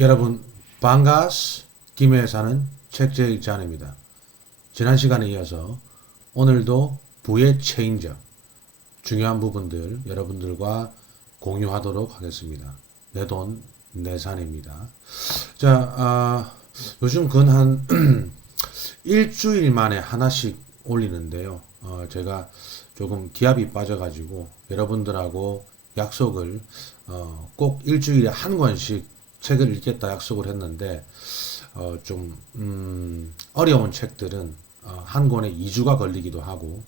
여러분 반가스 김해에 사는 책제의 잔입니다. 지난 시간에 이어서 오늘도 부의 체인저 중요한 부분들 여러분들과 공유하도록 하겠습니다. 내 돈 내산입니다. 자, 요즘 근 한 일주일 만에 하나씩 올리는데요. 제가 조금 기합이 빠져가지고 여러분들하고 약속을 꼭 일주일에 한 권씩 책을 읽겠다 약속을 했는데 어려운 책들은 한 권에 2주가 걸리기도 하고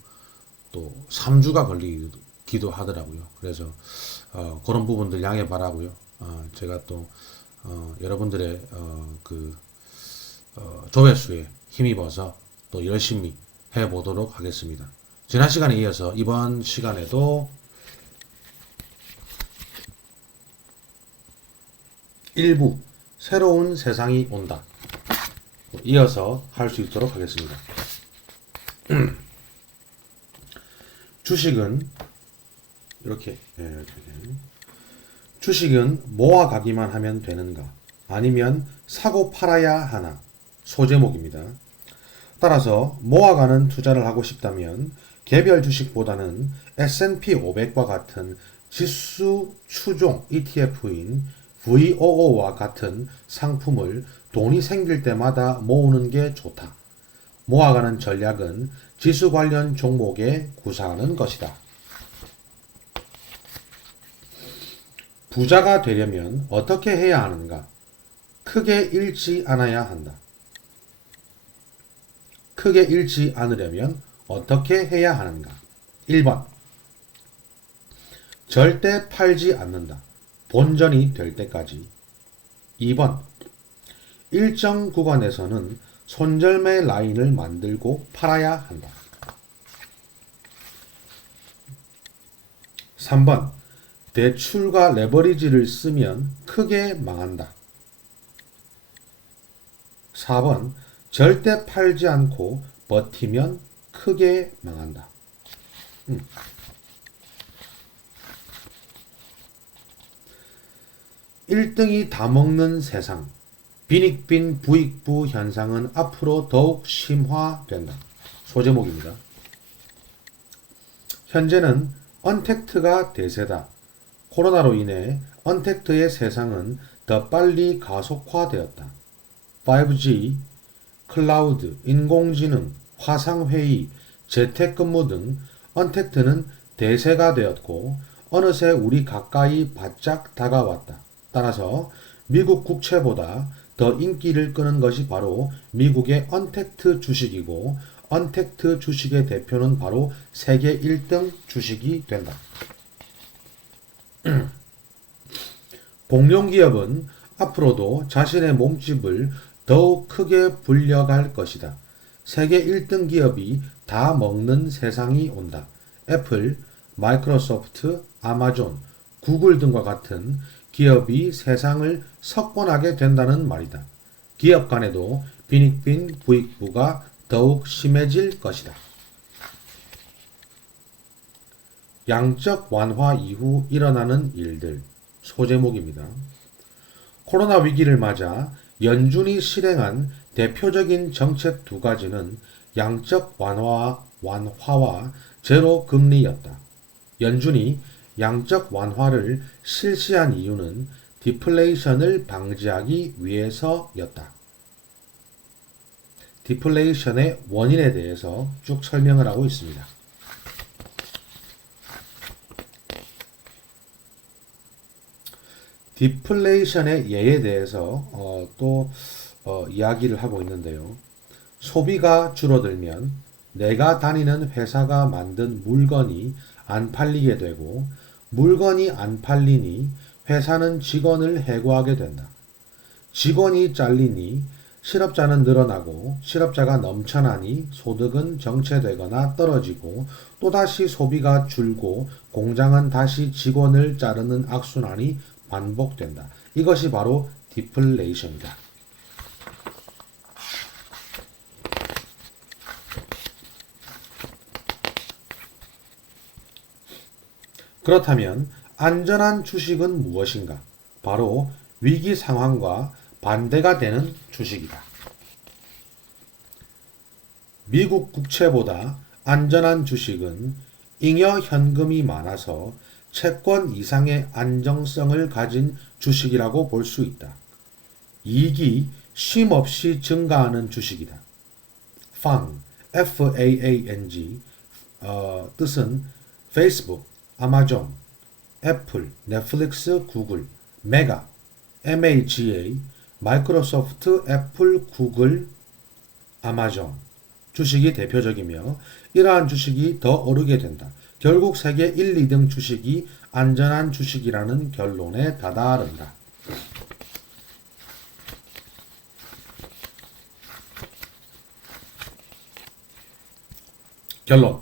또 3주가 걸리기도 하더라고요. 그래서 그런 부분들 양해 바라고요. 제가 또 여러분들의 조회수에 힘입어서 또 열심히 해보도록 하겠습니다. 지난 시간에 이어서 이번 시간에도 일부 새로운 세상이 온다. 이어서 할 수 있도록 하겠습니다. 주식은 이렇게 주식은 모아가기만 하면 되는가? 아니면 사고 팔아야 하나? 소제목입니다. 따라서 모아가는 투자를 하고 싶다면 개별 주식보다는 S&P 500과 같은 지수 추종 ETF인 VOO와 같은 상품을 돈이 생길 때마다 모으는 게 좋다. 모아가는 전략은 지수 관련 종목에 구사하는 것이다. 부자가 되려면 어떻게 해야 하는가? 크게 잃지 않아야 한다. 크게 잃지 않으려면 어떻게 해야 하는가? 1번. 절대 팔지 않는다. 본전이 될 때까지. 2번. 일정 구간에서는 손절매 라인을 만들고 팔아야 한다. 3번. 대출과 레버리지를 쓰면 크게 망한다. 4번. 절대 팔지 않고 버티면 크게 망한다. 1등이 다 먹는 세상. 빈익빈 부익부 현상은 앞으로 더욱 심화된다. 소제목입니다. 현재는 언택트가 대세다. 코로나로 인해 언택트의 세상은 더 빨리 가속화되었다. 5G, 클라우드, 인공지능, 화상회의, 재택근무 등 언택트는 대세가 되었고 어느새 우리 가까이 바짝 다가왔다. 따라서 미국 국채보다 더 인기를 끄는 것이 바로 미국의 언택트 주식이고 언택트 주식의 대표는 바로 세계 1등 주식이 된다. 공룡기업은 앞으로도 자신의 몸집을 더욱 크게 불려갈 것이다. 세계 1등 기업이 다 먹는 세상이 온다. 애플, 마이크로소프트, 아마존, 구글 등과 같은 기업이 세상을 석권하게 된다는 말이다. 기업 간에도 빈익빈 부익부가 더욱 심해질 것이다. 양적 완화 이후 일어나는 일들. 소제목입니다. 코로나 위기를 맞아 연준이 실행한 대표적인 정책 두 가지는 양적 완화와 제로 금리였다. 연준이 양적 완화를 실시한 이유는 디플레이션을 방지하기 위해서였다. 디플레이션의 원인에 대해서 쭉 설명을 하고 있습니다. 디플레이션의 예에 대해서 이야기를 하고 있는데요. 소비가 줄어들면 내가 다니는 회사가 만든 물건이 안 팔리게 되고 물건이 안 팔리니 회사는 직원을 해고하게 된다. 직원이 잘리니 실업자는 늘어나고 실업자가 넘쳐나니 소득은 정체되거나 떨어지고 또다시 소비가 줄고 공장은 다시 직원을 자르는 악순환이 반복된다. 이것이 바로 디플레이션이다. 그렇다면 안전한 주식은 무엇인가? 바로 위기 상황과 반대가 되는 주식이다. 미국 국채보다 안전한 주식은 잉여 현금이 많아서 채권 이상의 안정성을 가진 주식이라고 볼 수 있다. 이익이 쉼없이 증가하는 주식이다. FANG, FAANG, 뜻은 페이스북, 아마존, 애플, 넷플릭스, 구글, 메가, MAGA, 마이크로소프트, 애플, 구글, 아마존 주식이 대표적이며 이러한 주식이 더 오르게 된다. 결국 세계 1, 2등 주식이 안전한 주식이라는 결론에 다다른다. 결론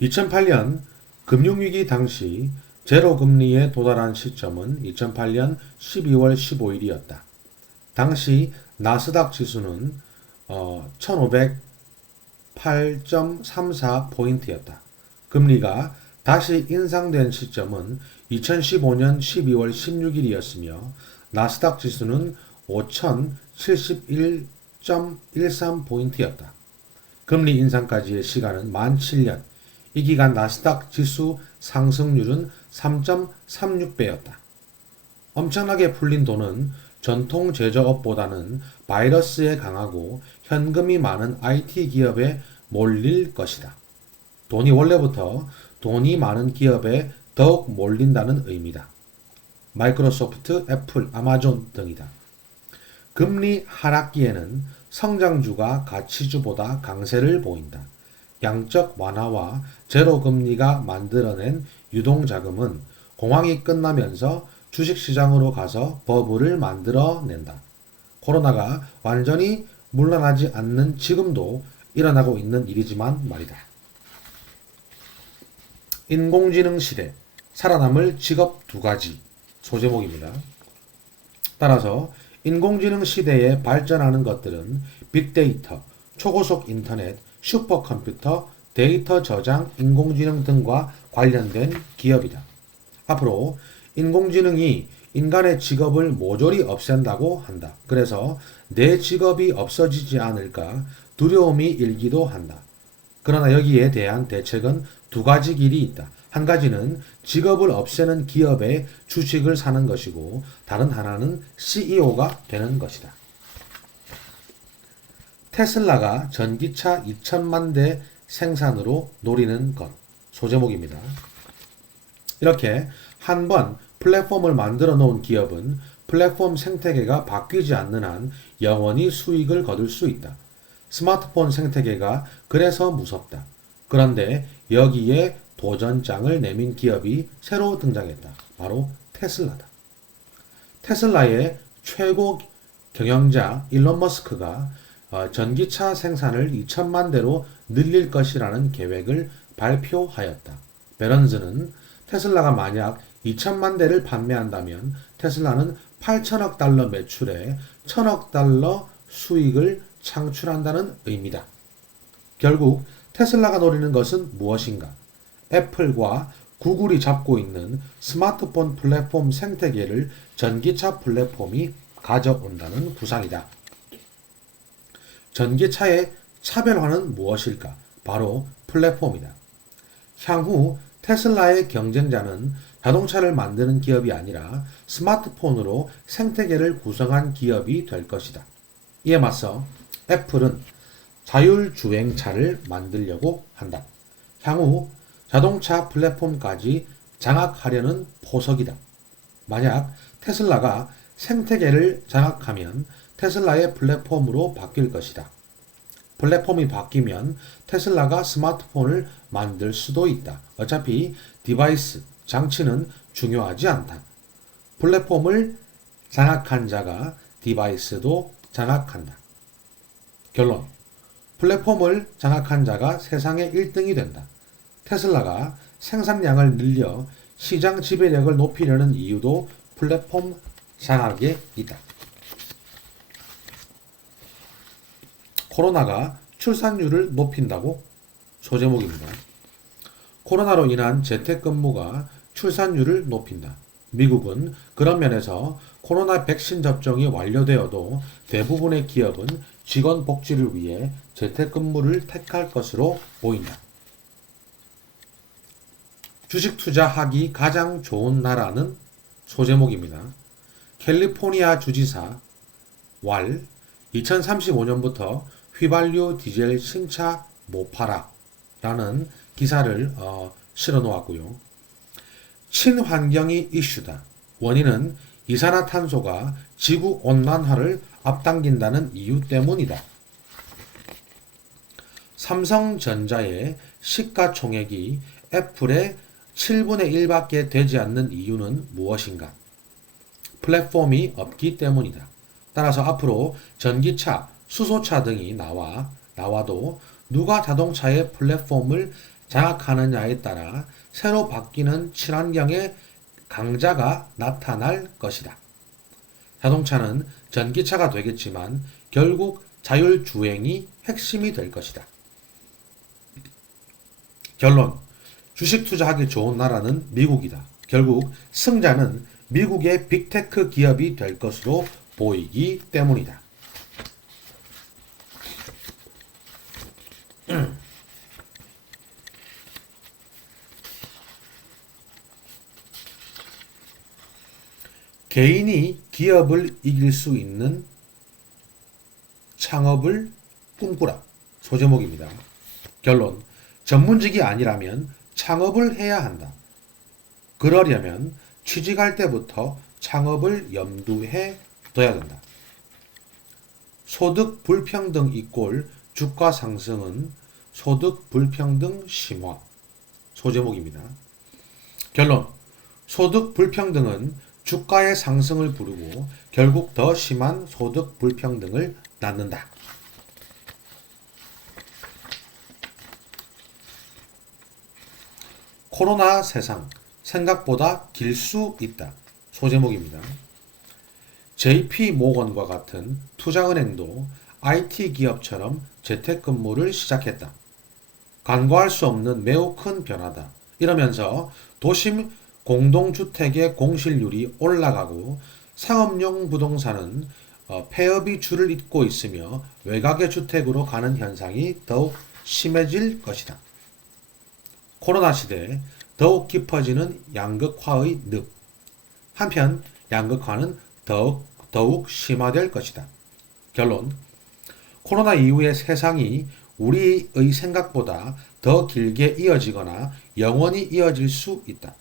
2008년 금융위기 당시 제로금리에 도달한 시점은 2008년 12월 15일이었다. 당시 나스닥 지수는 1508.34포인트였다. 금리가 다시 인상된 시점은 2015년 12월 16일이었으며 나스닥 지수는 5071.13포인트였다. 금리 인상까지의 시간은 만 7년. 이 기간 나스닥 지수 상승률은 3.36배였다. 엄청나게 풀린 돈은 전통 제조업보다는 바이러스에 강하고 현금이 많은 IT 기업에 몰릴 것이다. 돈이 원래부터 돈이 많은 기업에 더욱 몰린다는 의미다. 마이크로소프트, 애플, 아마존 등이다. 금리 하락기에는 성장주가 가치주보다 강세를 보인다. 양적 완화와 제로금리가 만들어낸 유동자금은 공황이 끝나면서 주식시장으로 가서 버블을 만들어낸다. 코로나가 완전히 물러나지 않는 지금도 일어나고 있는 일이지만 말이다. 인공지능 시대, 살아남을 직업 2가지 소제목입니다. 따라서 인공지능 시대에 발전하는 것들은 빅데이터, 초고속 인터넷, 슈퍼컴퓨터, 데이터 저장, 인공지능 등과 관련된 기업이다. 앞으로 인공지능이 인간의 직업을 모조리 없앤다고 한다. 그래서 내 직업이 없어지지 않을까 두려움이 일기도 한다. 그러나 여기에 대한 대책은 2가지 길이 있다. 한 가지는 직업을 없애는 기업의 주식을 사는 것이고 다른 하나는 CEO가 되는 것이다. 테슬라가 전기차 2천만 대 생산으로 노리는 것. 소제목입니다. 이렇게 한번 플랫폼을 만들어 놓은 기업은 플랫폼 생태계가 바뀌지 않는 한 영원히 수익을 거둘 수 있다. 스마트폰 생태계가 그래서 무섭다. 그런데 여기에 도전장을 내민 기업이 새로 등장했다. 바로 테슬라다. 테슬라의 최고 경영자 일론 머스크가 전기차 생산을 2천만 대로 늘릴 것이라는 계획을 발표하였다. 베런즈는 테슬라가 만약 2천만 대를 판매한다면 테슬라는 8천억 달러 매출에 1천억 달러 수익을 창출한다는 의미다. 결국 테슬라가 노리는 것은 무엇인가? 애플과 구글이 잡고 있는 스마트폰 플랫폼 생태계를 전기차 플랫폼이 가져온다는 구상이다. 전기차의 차별화는 무엇일까? 바로 플랫폼이다. 향후 테슬라의 경쟁자는 자동차를 만드는 기업이 아니라 스마트폰으로 생태계를 구성한 기업이 될 것이다. 이에 맞서 애플은 자율주행차를 만들려고 한다. 향후 자동차 플랫폼까지 장악하려는 포석이다. 만약 테슬라가 생태계를 장악하면 테슬라의 플랫폼으로 바뀔 것이다. 플랫폼이 바뀌면 테슬라가 스마트폰을 만들 수도 있다. 어차피 디바이스, 장치는 중요하지 않다. 플랫폼을 장악한 자가 디바이스도 장악한다. 결론. 플랫폼을 장악한 자가 세상의 1등이 된다. 테슬라가 생산량을 늘려 시장 지배력을 높이려는 이유도 플랫폼 장악에 있다. 코로나가 출산율을 높인다고? 소제목입니다. 코로나로 인한 재택근무가 출산율을 높인다. 미국은 그런 면에서 코로나 백신 접종이 완료되어도 대부분의 기업은 직원 복지를 위해 재택근무를 택할 것으로 보인다. 주식 투자하기 가장 좋은 나라는 소제목입니다. 캘리포니아 주지사 왈 2035년부터 휘발유 디젤 신차 못 팔아 라는 기사를 실어 놓았고요. 친환경이 이슈다. 원인은 이산화탄소가 지구 온난화를 앞당긴다는 이유 때문이다. 삼성전자의 시가총액이 애플의 7분의 1밖에 되지 않는 이유는 무엇인가? 플랫폼이 없기 때문이다. 따라서 앞으로 전기차, 수소차 등이 나와도 누가 자동차의 플랫폼을 장악하느냐에 따라 새로 바뀌는 친환경의 강자가 나타날 것이다. 자동차는 전기차가 되겠지만 결국 자율주행이 핵심이 될 것이다. 결론. 주식 투자하기 좋은 나라는 미국이다. 결국 승자는 미국의 빅테크 기업이 될 것으로 보이기 때문이다. 개인이 기업을 이길 수 있는 창업을 꿈꾸라. 소제목입니다. 결론. 전문직이 아니라면 창업을 해야 한다. 그러려면 취직할 때부터 창업을 염두에 둬야 된다. 소득 불평등 이꼴 주가 상승은 소득 불평등 심화. 소제목입니다. 결론. 소득 불평등은 주가의 상승을 부르고 결국 더 심한 소득 불평등을 낳는다. 코로나 세상 생각보다 길 수 있다. 소제목입니다. JP 모건과 같은 투자은행도 IT 기업처럼 재택근무를 시작했다. 간과할 수 없는 매우 큰 변화다. 이러면서 도심 공동주택의 공실률이 올라가고 상업용 부동산은 폐업이 줄을 잇고 있으며 외곽의 주택으로 가는 현상이 더욱 심해질 것이다. 코로나 시대에 더욱 깊어지는 양극화의 늪. 한편 양극화는 더욱 심화될 것이다. 결론. 코로나 이후의 세상이 우리의 생각보다 더 길게 이어지거나 영원히 이어질 수 있다.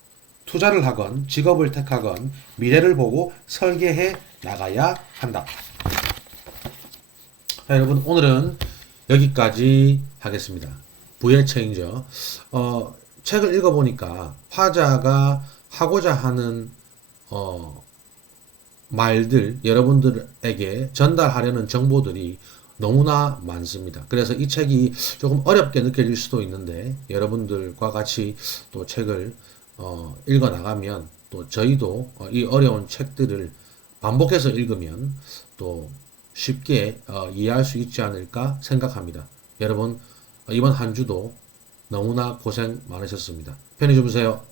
투자를 하건 직업을 택하건 미래를 보고 설계해 나가야 한다. 자, 여러분 오늘은 여기까지 하겠습니다. 부의 체인저. 책을 읽어보니까 화자가 하고자 하는 말들, 여러분들에게 전달하려는 정보들이 너무나 많습니다. 그래서 이 책이 조금 어렵게 느껴질 수도 있는데 여러분들과 같이 또 책을 읽어 나가면 또 저희도 이 어려운 책들을 반복해서 읽으면 또 쉽게 이해할 수 있지 않을까 생각합니다. 여러분 이번 한 주도 너무나 고생 많으셨습니다. 편히 주무세요.